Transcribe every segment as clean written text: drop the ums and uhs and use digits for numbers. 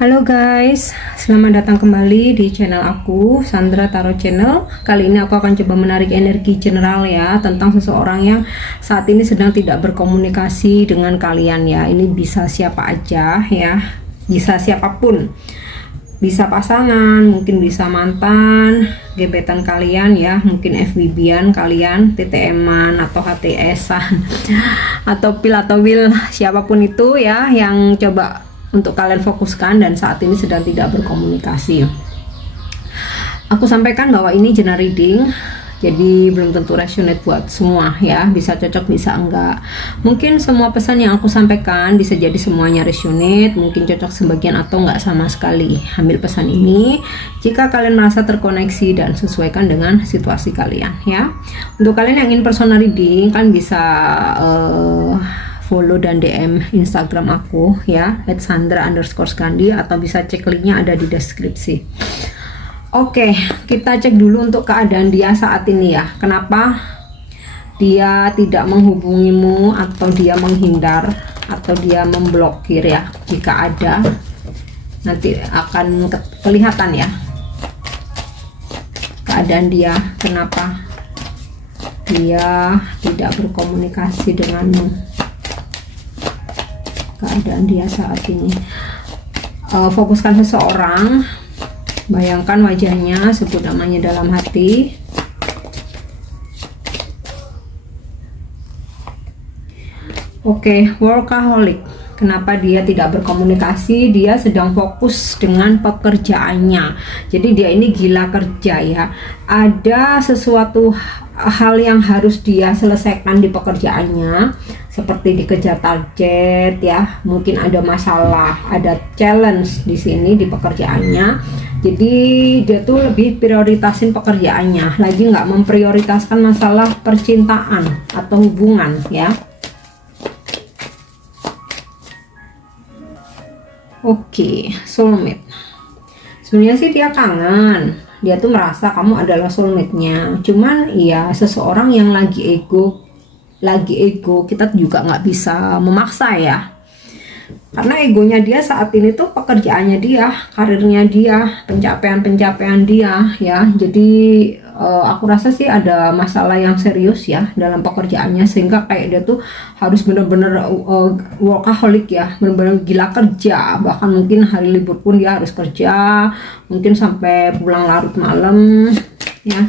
Halo guys, selamat datang kembali di channel aku, Sandra Tarot Channel. Kali ini aku akan coba menarik energi general ya, tentang seseorang yang saat ini sedang tidak berkomunikasi dengan kalian ya. Ini bisa siapa aja ya, bisa siapapun. Bisa pasangan, mungkin bisa mantan, gebetan kalian ya, mungkin FWB-an kalian, TTM-an atau HTS-an atau pil atau will, siapapun itu ya yang coba untuk kalian fokuskan dan saat ini sedang tidak berkomunikasi. Aku sampaikan bahwa ini general reading, jadi belum tentu resonate buat semua ya, bisa cocok bisa enggak. Mungkin semua pesan yang aku sampaikan bisa jadi semuanya resonate, mungkin cocok sebagian atau enggak sama sekali. Ambil pesan ini jika kalian merasa terkoneksi dan sesuaikan dengan situasi kalian ya. Untuk kalian yang ingin personal reading, kalian bisa follow dan DM Instagram aku ya, @sandra_skandi, atau bisa cek linknya ada di deskripsi. Oke, kita cek dulu untuk keadaan dia saat ini ya. Kenapa dia tidak menghubungimu, atau dia menghindar, atau dia memblokir ya. Jika ada, nanti akan kelihatan ya keadaan dia, kenapa dia tidak berkomunikasi denganmu. Keadaan dia saat ini, fokuskan seseorang, bayangkan wajahnya, sebut namanya dalam hati. Oke, workaholic. Kenapa dia tidak berkomunikasi? Dia sedang fokus dengan pekerjaannya. Jadi dia ini gila kerja ya. Ada sesuatu hal yang harus dia selesaikan di pekerjaannya, seperti dikejar target ya. Mungkin ada masalah, ada challenge di sini di pekerjaannya. Jadi dia tuh lebih prioritasin pekerjaannya, lagi nggak memprioritaskan masalah percintaan atau hubungan ya. Oke, soulmate. Sebenarnya sih dia kangen, dia tuh merasa kamu adalah soulmate-nya. Cuman ya seseorang yang lagi ego, kita juga nggak bisa memaksa ya. Karena egonya dia saat ini tuh pekerjaannya dia, karirnya dia, pencapaian dia ya. Jadi aku rasa sih ada masalah yang serius ya dalam pekerjaannya, sehingga kayak dia tuh harus bener-bener workaholic ya, bener-bener gila kerja. Bahkan mungkin hari libur pun dia harus kerja, mungkin sampai pulang larut malam ya.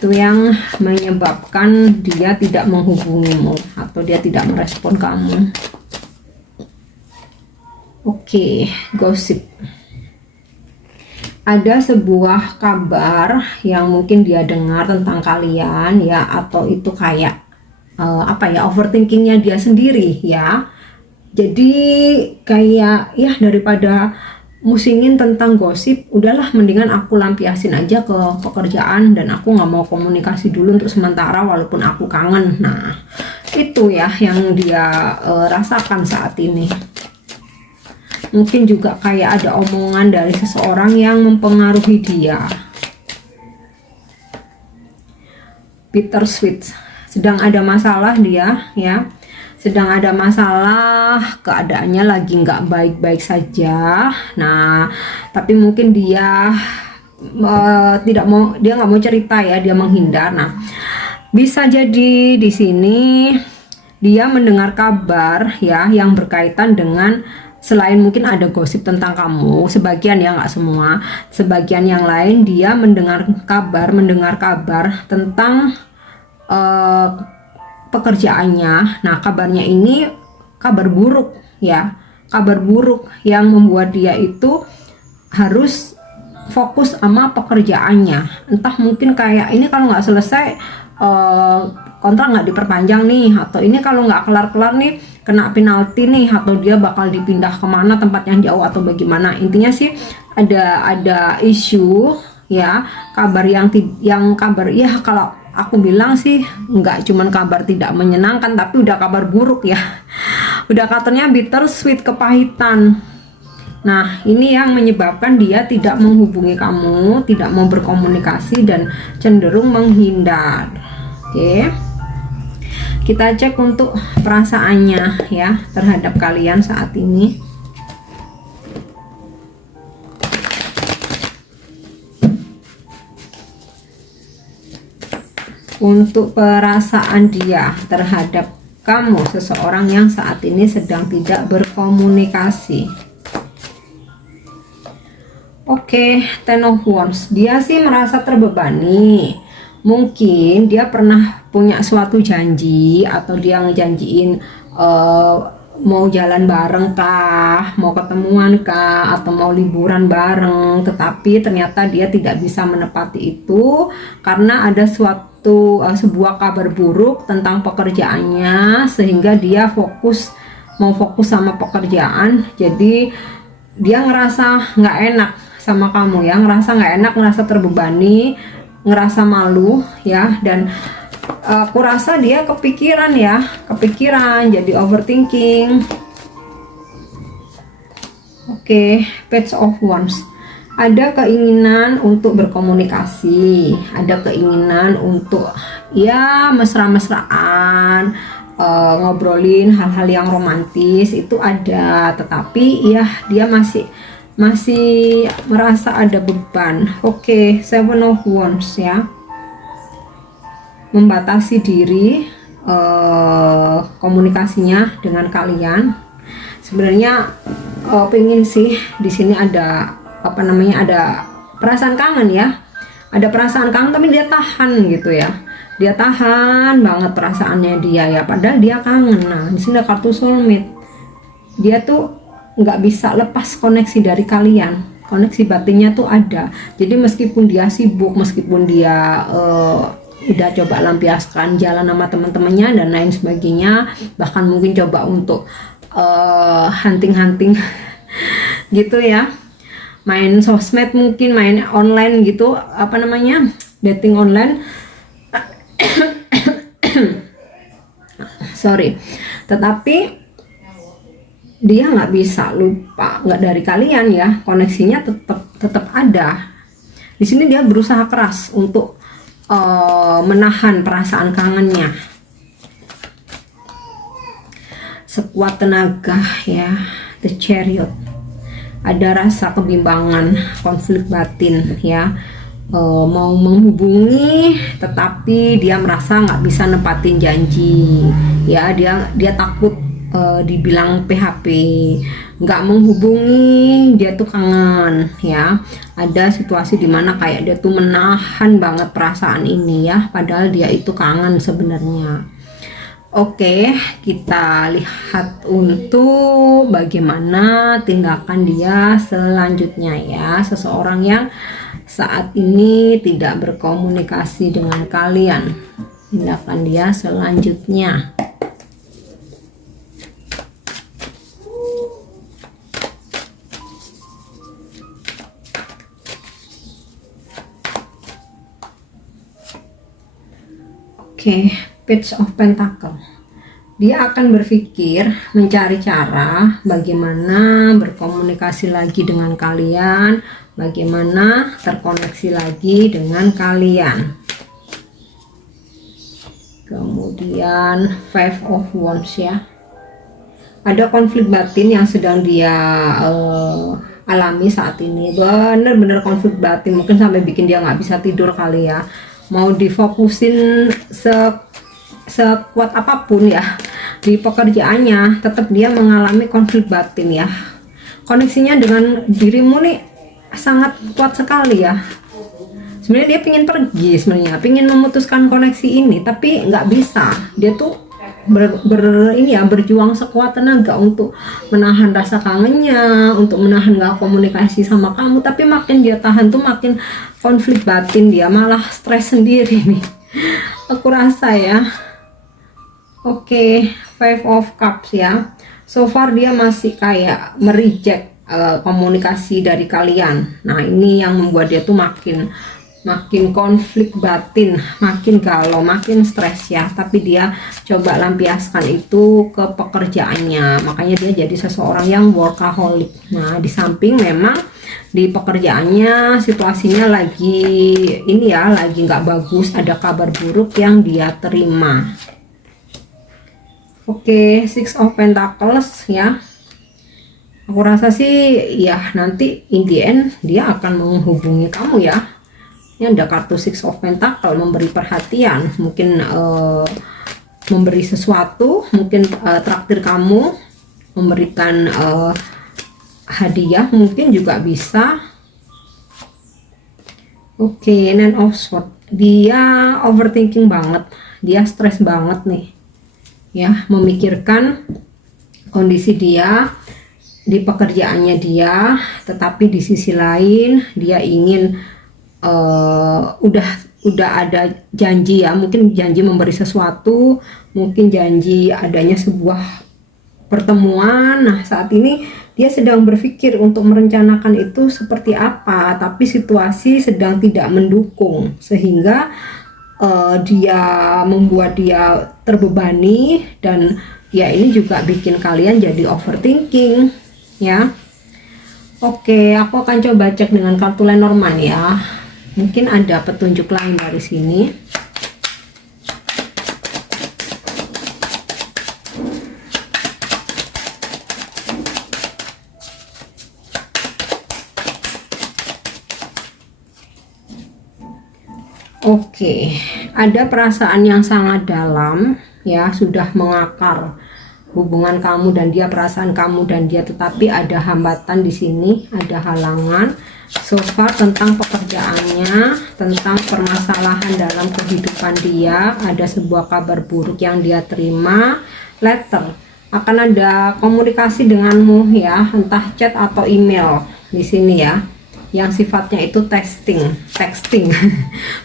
Itu yang menyebabkan dia tidak menghubungimu atau dia tidak merespon kamu. Oke, gosip. Ada sebuah kabar yang mungkin dia dengar tentang kalian ya, atau itu kayak overthinkingnya dia sendiri ya. Jadi kayak ya, daripada musingin tentang gosip, udahlah mendingan aku lampiasin aja ke pekerjaan, dan aku nggak mau komunikasi dulu untuk sementara walaupun aku kangen. Nah itu ya yang dia rasakan saat ini. Mungkin juga kayak ada omongan dari seseorang yang mempengaruhi dia. Bittersweet, sedang ada masalah dia ya, sedang ada masalah, keadaannya lagi nggak baik-baik saja. Nah tapi mungkin dia dia nggak mau cerita ya, dia menghindar. Nah bisa jadi di sini dia mendengar kabar ya yang berkaitan dengan, selain mungkin ada gosip tentang kamu, sebagian ya, nggak semua, sebagian yang lain dia mendengar kabar tentang pekerjaannya. Nah kabarnya ini kabar buruk ya, kabar buruk yang membuat dia itu harus fokus sama pekerjaannya. Entah mungkin kayak ini kalau nggak selesai kontrak nggak diperpanjang nih, atau ini kalau nggak kelar-kelar nih kena penalti nih, atau dia bakal dipindah kemana tempat yang jauh atau bagaimana. Intinya sih ada isu ya, kabar yang kabar ya, kalau aku bilang sih nggak cuman kabar tidak menyenangkan, tapi udah kabar buruk ya. Udah katanya bittersweet, kepahitan. Nah ini yang menyebabkan dia tidak menghubungi kamu, tidak mau berkomunikasi, dan cenderung menghindar. Oke, kita cek untuk perasaannya ya terhadap kalian saat ini. untuk perasaan dia terhadap kamu, seseorang yang saat ini sedang tidak berkomunikasi. Oke, Ten of Wands, dia sih merasa terbebani. Mungkin dia pernah punya suatu janji, atau dia ngejanjiin mau jalan bareng kah, mau ketemuan kah, atau mau liburan bareng, tetapi ternyata dia tidak bisa menepati itu karena ada sebuah kabar buruk tentang pekerjaannya, sehingga dia mau fokus sama pekerjaan. Jadi dia ngerasa nggak enak sama kamu ya, ngerasa nggak enak, ngerasa terbebani, ngerasa malu ya, dan aku rasa dia kepikiran jadi overthinking. Oke, Page of Wands, ada keinginan untuk berkomunikasi, ada keinginan untuk ya mesra-mesraan, ngobrolin hal-hal yang romantis itu ada, tetapi ya dia masih merasa ada beban. Oke, Seven of Wands ya, membatasi diri komunikasinya dengan kalian. Sebenarnya pengen sih di sini ada ada perasaan kangen ya, ada perasaan kangen, tapi dia tahan gitu ya, dia tahan banget perasaannya dia ya, padahal dia kangen. Nah di sini ada kartu soulmate, dia tuh nggak bisa lepas koneksi dari kalian, koneksi batinnya tuh ada. Jadi meskipun dia sibuk, meskipun dia udah coba lampiaskan jalan sama teman-temannya dan lain sebagainya, bahkan mungkin coba untuk hunting gitu ya, main sosmed, mungkin main online gitu, dating online sorry, tetapi dia nggak bisa lupa, nggak dari kalian ya, koneksinya tetap ada. Di sini dia berusaha keras untuk menahan perasaan kangennya sekuat tenaga ya. The Chariot, ada rasa kebimbangan, konflik batin ya, mau menghubungi tetapi dia merasa nggak bisa nepatin janji ya, dia takut dibilang PHP, nggak menghubungi, dia tuh kangen ya. Ada situasi dimana kayak dia tuh menahan banget perasaan ini ya, padahal dia itu kangen sebenarnya. Oke, kita lihat untuk bagaimana tindakan dia selanjutnya ya, seseorang yang saat ini tidak berkomunikasi dengan kalian, tindakan dia selanjutnya. Oke, Page of Pentacle. Dia akan berpikir, mencari cara bagaimana berkomunikasi lagi dengan kalian, bagaimana terkoneksi lagi dengan kalian. Kemudian Five of Wands ya. Ada konflik batin yang sedang dia alami saat ini. Bener-bener konflik batin, mungkin sampai bikin dia nggak bisa tidur kali ya. Mau difokusin sekuat apapun ya di pekerjaannya, tetap dia mengalami konflik batin ya. Koneksinya dengan dirimu nih sangat kuat sekali ya. Sebenarnya dia pingin pergi, sebenarnya pingin memutuskan koneksi ini, tapi nggak bisa. Dia tuh berjuang sekuat tenaga untuk menahan rasa kangennya, untuk menahan nggak komunikasi sama kamu, tapi makin dia tahan tuh makin konflik batin, dia malah stres sendiri nih, aku rasa ya. Oke, Five of Cups ya. So far dia masih kayak mereject komunikasi dari kalian. Nah ini yang membuat dia tuh makin konflik batin, makin galau, makin stres ya. Tapi dia coba lampiaskan itu ke pekerjaannya, makanya dia jadi seseorang yang workaholic. Nah di samping memang di pekerjaannya situasinya lagi lagi nggak bagus, ada kabar buruk yang dia terima. Oke, Six of Pentacles ya. Aku rasa sih ya nanti in the end dia akan menghubungi kamu ya. Ini ada kartu Six of Pentacle, memberi perhatian, mungkin memberi sesuatu, mungkin traktir kamu, memberikan hadiah mungkin juga bisa. Oke, Nine of Swords. Dia overthinking banget, dia stres banget nih ya, memikirkan kondisi dia di pekerjaannya dia, tetapi di sisi lain dia ingin udah ada janji ya, mungkin janji memberi sesuatu, mungkin janji adanya sebuah pertemuan. Nah, saat ini dia sedang berpikir untuk merencanakan itu seperti apa, tapi situasi sedang tidak mendukung, sehingga dia membuat dia terbebani, dan ya ini juga bikin kalian jadi overthinking ya. Oke, aku akan coba cek dengan kartu Lenormand ya, mungkin ada petunjuk lain dari sini. Oke, ada perasaan yang sangat dalam ya, sudah mengakar hubungan kamu dan dia, perasaan kamu dan dia, tetapi ada hambatan di sini, ada halangan. So far tentang pekerjaannya, tentang permasalahan dalam kehidupan dia, ada sebuah kabar buruk yang dia terima. Letter, akan ada komunikasi denganmu ya, entah chat atau email di sini ya, yang sifatnya itu texting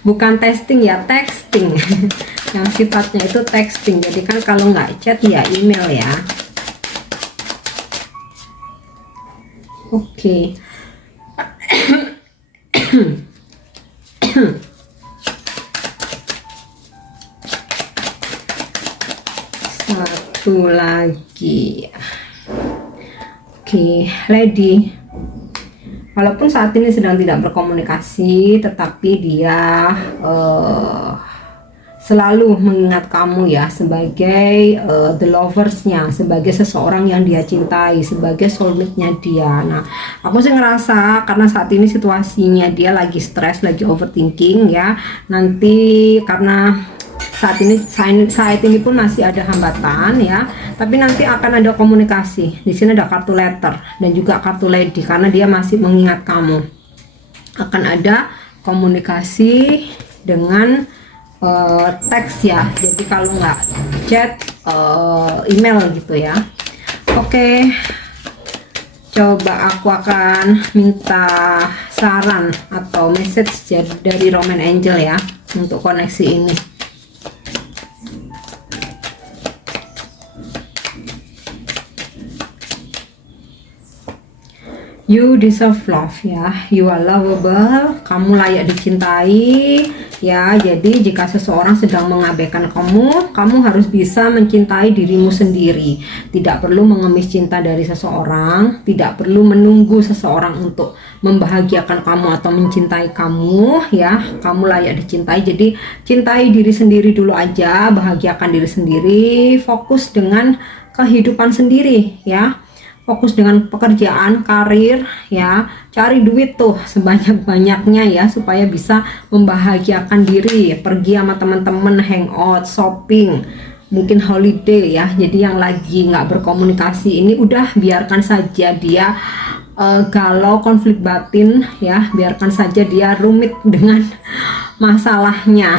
bukan testing ya, texting yang sifatnya itu texting. Jadi kan kalau nggak chat ya email ya. Oke. Satu lagi. Oke, lady. Walaupun saat ini sedang tidak berkomunikasi, tetapi dia selalu mengingat kamu ya, sebagai the loversnya, sebagai seseorang yang dia cintai, sebagai soulmate-nya dia. Nah, aku sih ngerasa karena saat ini situasinya dia lagi stres, lagi overthinking ya. Nanti karena saat ini pun masih ada hambatan ya, tapi nanti akan ada komunikasi. Di sini ada kartu letter dan juga kartu lady, karena dia masih mengingat kamu. Akan ada komunikasi dengan teks ya, jadi kalau nggak chat, email gitu ya. Oke, coba aku akan minta saran atau message dari Romance Angel ya untuk koneksi ini. You deserve love ya, you are lovable, kamu layak dicintai ya. Jadi jika seseorang sedang mengabaikan kamu, kamu harus bisa mencintai dirimu sendiri. Tidak perlu mengemis cinta dari seseorang, tidak perlu menunggu seseorang untuk membahagiakan kamu atau mencintai kamu ya. Kamu layak dicintai, jadi cintai diri sendiri dulu aja, bahagiakan diri sendiri, fokus dengan kehidupan sendiri ya. Fokus dengan pekerjaan, karir ya, cari duit tuh sebanyak-banyaknya ya, supaya bisa membahagiakan diri, pergi sama teman-teman, hangout, shopping, mungkin holiday ya. Jadi yang lagi nggak berkomunikasi ini udah biarkan saja dia galau, konflik batin ya, biarkan saja dia rumit dengan masalahnya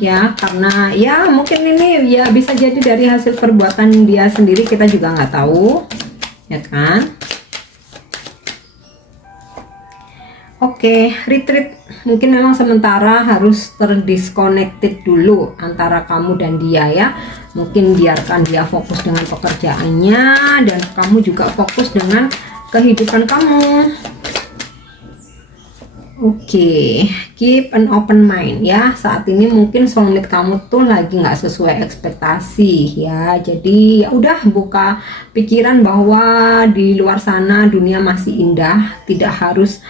ya, karena ya mungkin ini ya bisa jadi dari hasil perbuatan dia sendiri, kita juga nggak tahu ya kan. Oke, retreat, mungkin memang sementara harus terdisconnected dulu antara kamu dan dia ya. Mungkin biarkan dia fokus dengan pekerjaannya dan kamu juga fokus dengan kehidupan kamu. Oke, keep an open mind ya. Saat ini mungkin soulmate kamu tuh lagi nggak sesuai ekspektasi ya. Jadi ya udah, buka pikiran bahwa di luar sana dunia masih indah. Tidak harus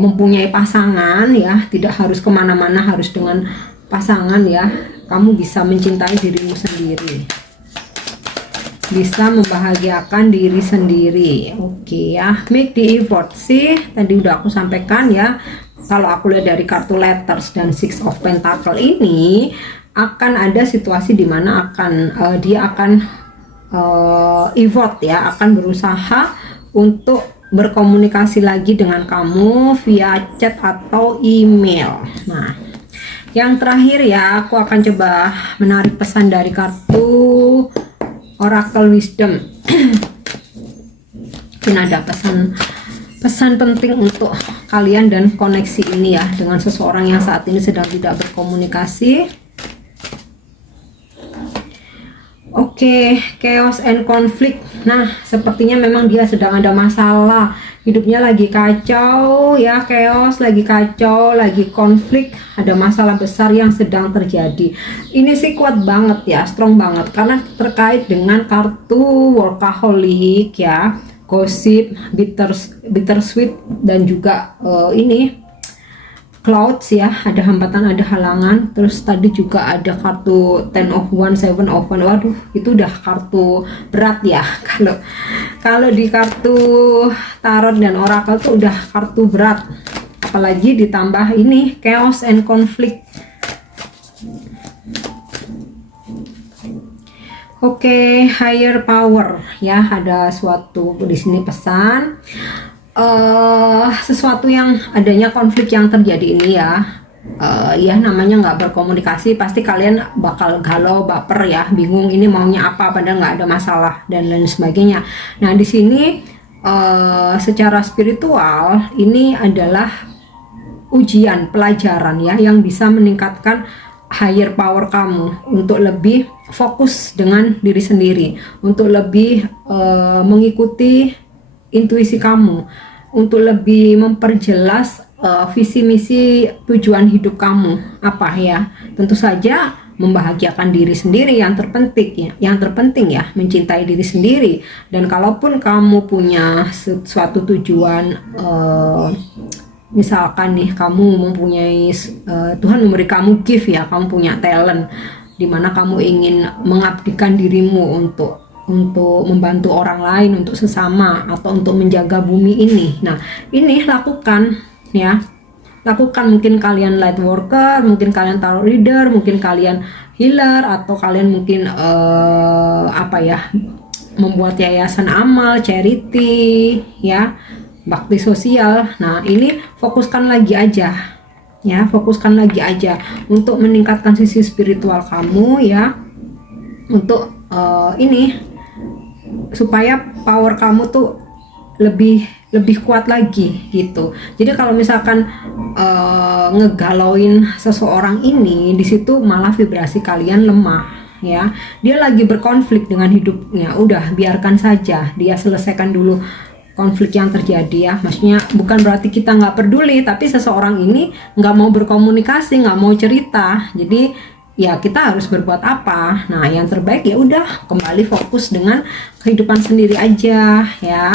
mempunyai pasangan ya. Tidak harus kemana-mana harus dengan pasangan ya. Kamu bisa mencintai dirimu sendiri, bisa membahagiakan diri sendiri. Oke ya, make the effort sih, tadi udah aku sampaikan ya, kalau aku lihat dari kartu letters dan Six of Pentacle ini, akan ada situasi di mana dia akan effort ya, akan berusaha untuk berkomunikasi lagi dengan kamu via chat atau email. Nah, yang terakhir ya, aku akan coba menarik pesan dari kartu Oracle Wisdom. Mungkin ada pesan penting untuk kalian dan koneksi ini ya, dengan seseorang yang saat ini sedang tidak berkomunikasi. Oke, chaos and conflict. Nah, sepertinya memang dia sedang ada masalah, hidupnya lagi kacau ya, chaos, lagi kacau, lagi konflik, ada masalah besar yang sedang terjadi. Ini sih kuat banget ya, strong banget, karena terkait dengan kartu workaholic ya, gossip, bittersweet, dan juga ini clouds ya, ada hambatan, ada halangan. Terus tadi juga ada kartu Ten of Wands, Seven of Wands. Waduh, itu udah kartu berat ya. Kalau di kartu tarot dan oracle tuh udah kartu berat, apalagi ditambah ini chaos and conflict. Oke, higher power ya, ada suatu di sini pesan sesuatu yang adanya konflik yang terjadi ini ya, ya namanya nggak berkomunikasi, pasti kalian bakal galau, baper ya, bingung ini maunya apa padahal nggak ada masalah dan lain sebagainya. Nah di sini secara spiritual ini adalah ujian, pelajaran ya, yang bisa meningkatkan higher power kamu untuk lebih fokus dengan diri sendiri, untuk lebih mengikuti intuisi kamu, untuk lebih memperjelas visi misi tujuan hidup kamu apa ya. Tentu saja membahagiakan diri sendiri yang terpenting ya, mencintai diri sendiri. Dan kalaupun kamu punya suatu tujuan, misalkan nih kamu mempunyai Tuhan memberi kamu gift ya, kamu punya talent dimana kamu ingin mengabdikan dirimu untuk membantu orang lain, untuk sesama, atau untuk menjaga bumi ini. Nah ini lakukan ya, lakukan. Mungkin kalian light worker, mungkin kalian tarot reader, mungkin kalian healer, atau kalian mungkin apa ya, membuat yayasan amal, charity ya, bakti sosial. Nah ini fokuskan lagi aja ya, fokuskan lagi aja untuk meningkatkan sisi spiritual kamu ya, untuk ini supaya power kamu tuh lebih kuat lagi gitu. Jadi kalau misalkan ngegalauin seseorang ini, di situ malah vibrasi kalian lemah ya. Dia lagi berkonflik dengan hidupnya, udah biarkan saja dia selesaikan dulu konflik yang terjadi ya. Maksudnya bukan berarti kita nggak peduli, tapi seseorang ini nggak mau berkomunikasi, nggak mau cerita. Jadi ya kita harus berbuat apa? Nah yang terbaik ya udah kembali fokus dengan kehidupan sendiri aja ya.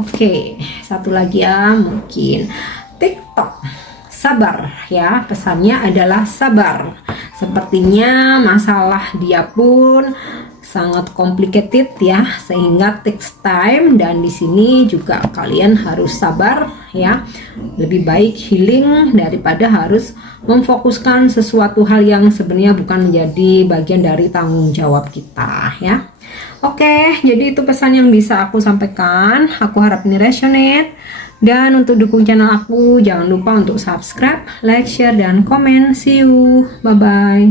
Oke, satu lagi ya, mungkin TikTok. Sabar ya, pesannya adalah sabar. Sepertinya masalah dia pun sangat complicated ya, sehingga takes time, dan di sini juga kalian harus sabar ya. Lebih baik healing daripada harus memfokuskan sesuatu hal yang sebenarnya bukan menjadi bagian dari tanggung jawab kita ya. Oke, jadi itu pesan yang bisa aku sampaikan. Aku harap ini resonate. Dan untuk dukung channel aku, jangan lupa untuk subscribe, like, share, dan komen. See you, bye bye.